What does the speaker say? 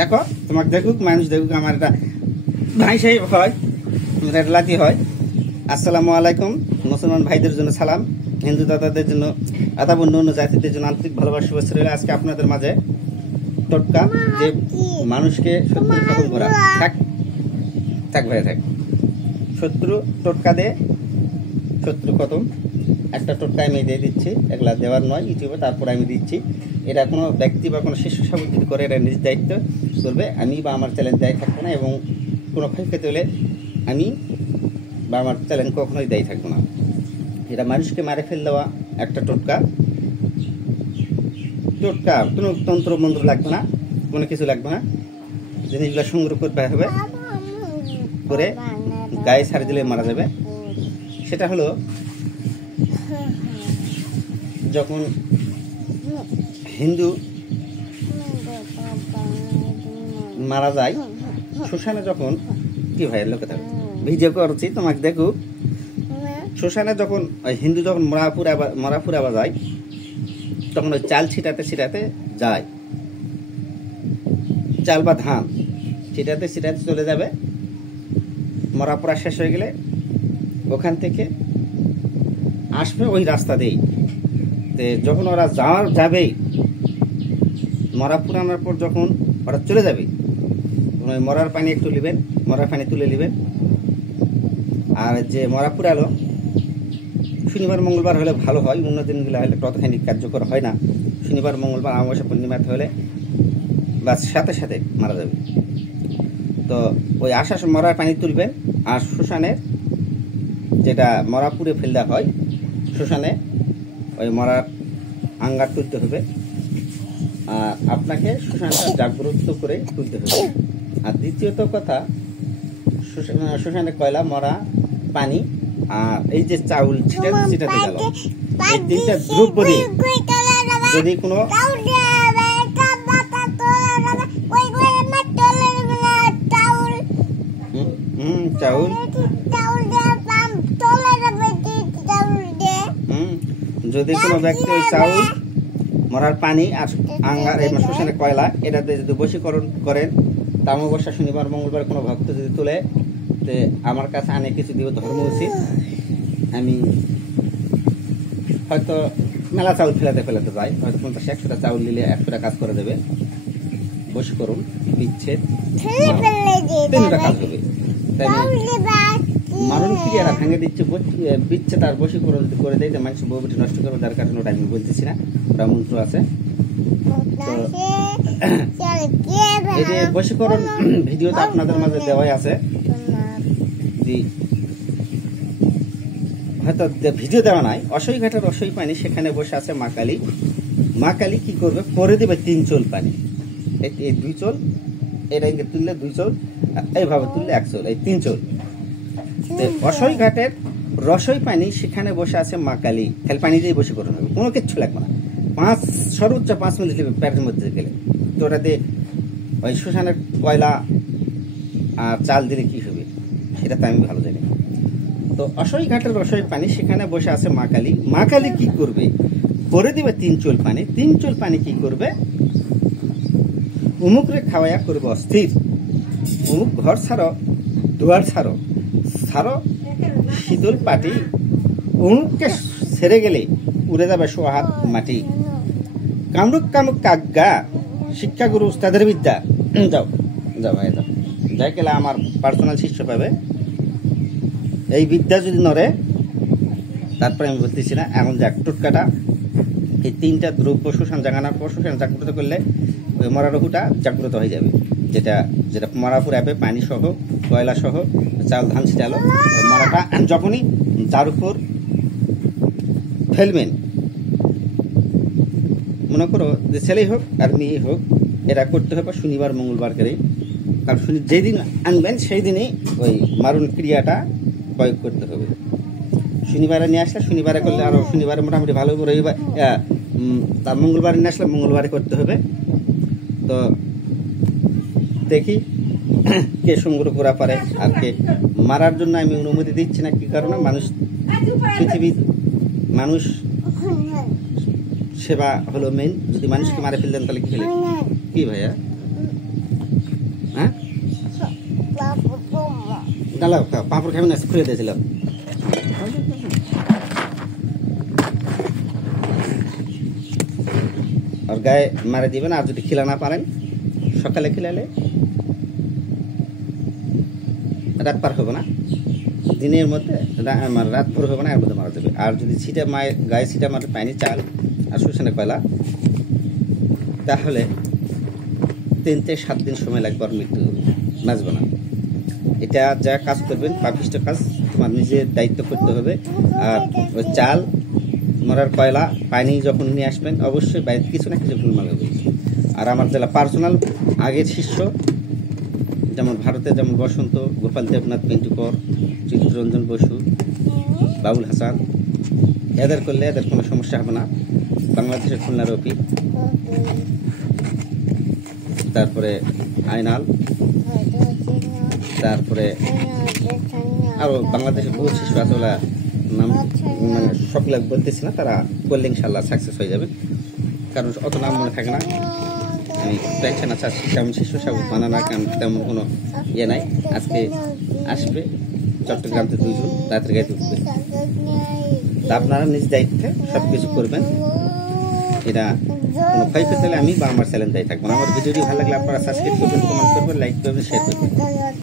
দেখো তোমাকে দেখুক মানুষ দেখুক আমার এটা ভাই সাহেব হয় লাতি হয়। আসসালামু আলাইকুম। মুসলমান ভাইদের জন্য সালাম, হিন্দু দাদাদের জন্য আদাব, অন্য জাতিদের জন্য আন্তরিক ভালোবাসা শুভেচ্ছা রইল। আজকে আপনাদের মাঝে টোটকা যে মানুষকে শত্রু খতম করা। থাক থাক ভাই থাক, শত্রু টোটকা দে শত্রু খতম। একটা টোটকা আমি দিয়ে দিচ্ছি, এগুলা দেওয়ার নয় ইউটিউবে, তারপরে আমি দিচ্ছি। এটা কোনো ব্যক্তি বা কোনো শিশু সামগ্রী করে এটা নিজ দায়িত্ব করবে, আমি বা আমার চ্যালেঞ্জ দায়ী থাকবো না, এবং কোনো ক্ষয়ক্ষতি হলে আমি বা আমার চ্যালেঞ্জ কখনোই দায়ী থাকবো না। এটা মানুষকে মারে ফেল দেওয়া একটা টোটকা। টোটকা কোনো তন্ত্র মন্ত্র লাগবে না, কোনো কিছু লাগবে না, জিনিসগুলো সংগ্রহ করতে হবে, করে গায়ে ছাড়ি দিলে মারা যাবে। সেটা হলো যখন হিন্দু মারা যায়, শ্মশানে যখন কি ভাই লোকে থাকে ভিডিও করছি তোমাকে দেখুক, শ্মশানে যখন ওই হিন্দু যখন মরাপুরা যায়, তখন ওই চাল ছিটাতে ছিটাতে যায়, চাল বা ধান ছিটাতে ছিটাতে চলে যাবে। মরাপুরা শেষ হয়ে গেলে ওখান থেকে আসবে ওই রাস্তা দিয়েই। যখন ওরা যাবেই, মরা পুরানোর পর যখন ওরা চলে যাবে, ওই মরার পানি একটু নেবেন, মরার পানি তুলে নেবেন। আর যে মরা পুরালো শনিবার মঙ্গলবার হলে ভালো হয়, অন্য দিনগুলো হলে ততখানি কার্যকর হয় না। শনিবার মঙ্গলবার অমাবস্যা পূর্ণিমাতে হলে বা সাথে সাথে মারা যাবে। তো ওই আশা মরার পানি তুলবেন, আর শ্মশানের যেটা মরা পুড়ে ফেল দেওয়া হয়, শ্মশানে ওই মরার আঙ্গার তুলতে হবে। আর আপনাকে শ্মশানটা জাগ্রত করে তুলতে হবে। আর দ্বিতীয়ত কথা, শ্মশানে কয়লা, মরা, পানি আর এই যে চাউল ছিটাতে গেল, এই তিনটা দ্রব্য দিয়ে যদি কোনো চাউল যদি কোনো ব্যক্তি ওই চাউল, মরার পানি আর আঙ্গার এই শ্মশানে কয়লা এটাতে যদি বশীকরণ করেন, অমাবস্যা শনিবার মঙ্গলবার কোনো ভক্ত যদি তুলে, আমার কাছে আনে কিছু দিব, ধর্ম উচিত। আমি হয়তো মেলা চাউল ফেলাতে যাই, হয়তো 50-100টা চাউল নিলে 100টা কাজ করে দেবে। বশীকরণ, বিচ্ছেদ, 3টা কাজ হবে। মারণ ক্রিয়ারা ভেঙে দিচ্ছে, বিচ্ছে তার বশীকরণ করে দেয়, মানুষ বউটি নষ্ট করবে, যার কারণে ওটা আমি বলতেছি না, ওটা মন্ত্র আছে। তো এই যে বশীকরণ ভিডিওটা আপনাদের মাঝে দেওয়াই আছে, হয়তো ভিডিও দেওয়া নাই। অসই ঘাটের অসই পানি, সেখানে বসে আছে মা কালী। মা কালী কি করবে, করে দেবে 3 চোল পানি। এই 2 চোল, এটা তুললে 2 চোল, এইভাবে তুললে 1 চোল, এই 3 চোল। অসই ঘাটের রসই পানি, সেখানে বসে আছে মা কালী। খালি পানি দিয়ে বসে করতে হবে, কোনো কিচ্ছু লাগবে না। সর্বোচ্চ 5 মিনিট নেবে প্যারের মধ্যে গেলে। তো ওটা দিয়ে ওই শ্মশানের কয়লা আর চাল দিলে কি হবে সেটা তো আমি ভালো জানি। তো অসই ঘাটের রসই পানি, সেখানে বসে আছে মা কালী। মা কালী কি করবে, করে দিবে 3 চোল পানি। 3 চোল পানি কি করবে, উমুকরে খাওয়াইয়া করবে অস্থির। উমুক ঘর ছাড়ো, দুয়ার ছাড়ো, ছাড়ো শীতল পাটি। উমুককে ছেড়ে গেলে উড়ে যাবে 100 হাত মাটি। কামরুক কামুক কাজ্ঞা, শিক্ষাগুরু উস্তাদের বিদ্যা। যাও যাও ভাই যাও, যাই গেলে আমার পার্সোনাল শিষ্য পাবে। এই বিদ্যা যদি নড়ে, তারপরে আমি বলতেছি না। এখন যাক টোটকাটা, এই 3টা দ্রব্য শ্মশান জাগানোর পর, শ্মশান জাগ্রত করলে ওই মরা রহুটা জাগ্রত হয়ে যাবে। যেটা মরাপুর অ্যাপে পানি সহ, কয়লা সহ, চাল ধান ছিটালো, মরাটা যখনই যার উপর ফেলবেন, মনে করো যে ছেলেই হোক আর মেয়ে হোক, এটা করতে হবে শনিবার মঙ্গলবার করে। কারণ যেদিন আনবেন সেই দিনই ওই মারণ ক্রিয়াটা প্রয়োগ করতে হবে। শনিবারে নিয়ে আসলে শনিবারে করলে আরো শনিবারে মোটামুটি ভালো করে, তার মঙ্গলবারে নিয়ে আসলে মঙ্গলবারে করতে হবে। তো দেখি কে সংগ্রহ করা পারে আর কে মারার জন্য আমি অনুমতি দিচ্ছি না। কি কারণে, পৃথিবীর মানুষ সেবা হলো মেন। যদি মানুষকে মারে ফেলতেন তাহলে কি হলে কি ভাইয়া খেলা পাঁপড় খাবেন না, খুলে দিয়েছিলাম। আর গায়ে মারে দিবেন। আর যদি খিলা না পারেন, সকালে খিলালে রাত পার হবে না, দিনের মধ্যে রাত ভোর হবে না, এর মধ্যে মারা যাবে। আর যদি ছিটা মায়ের গায়ে ছিটা মারে পায়নি চাল আর শুষানে কয়লা, তাহলে 3 থেকে 7 দিন সময় লাগবে, আর মৃত্যু বাঁচবে না। এটা যা কাজ করবেন পাপিষ্ট কাজ, তোমার নিজের দায়িত্ব করতে হবে। আর ওই চাল মরার কয়লা পানি যখন নিয়ে আসবেন, অবশ্যই বাইরে কিছু না কিছু ভুলমাল হবে। আর আমার যারা পার্সোনাল আগের শিষ্য, যেমন ভারতে যেমন বসন্ত, গোপাল দেবনাথ পেন্টুকর, চিত্তরঞ্জন বসু, বাবুল হাসান, এদের করলে এদের কোনো সমস্যা হবে না। বাংলাদেশের খুলনার রফি, তারপরে আইনাল, তারপরে আরো বাংলাদেশের বহু শিশু আছে, ওরা নাম মানে সবগুলো বলতেছি না, তারা করলে ইনশাল্লাহ সাকসেস হয়ে যাবে। কারণ অত নাম মনে থাকে না, আমি টেনশন আছে। তেমন শিশু সব বানানা তেমন কোনো ইয়ে নাই। আজকে আসবে চট্টগ্রাম থেকে 2 জন, রাতের গাড়িতে উঠবে। তা আপনারা নিজ দায়িত্বে সব কিছু করবেন। এটা কোনো ক্ষয়ক্ষতি হলে আমি বা আমার চ্যানেল দায়ী থাকবো না। আমার ভিডিওটি ভালো লাগলে আপনারা সাবস্ক্রাইব করবেন, কমেন্ট করবেন, লাইক করবেন, শেয়ার করবেন।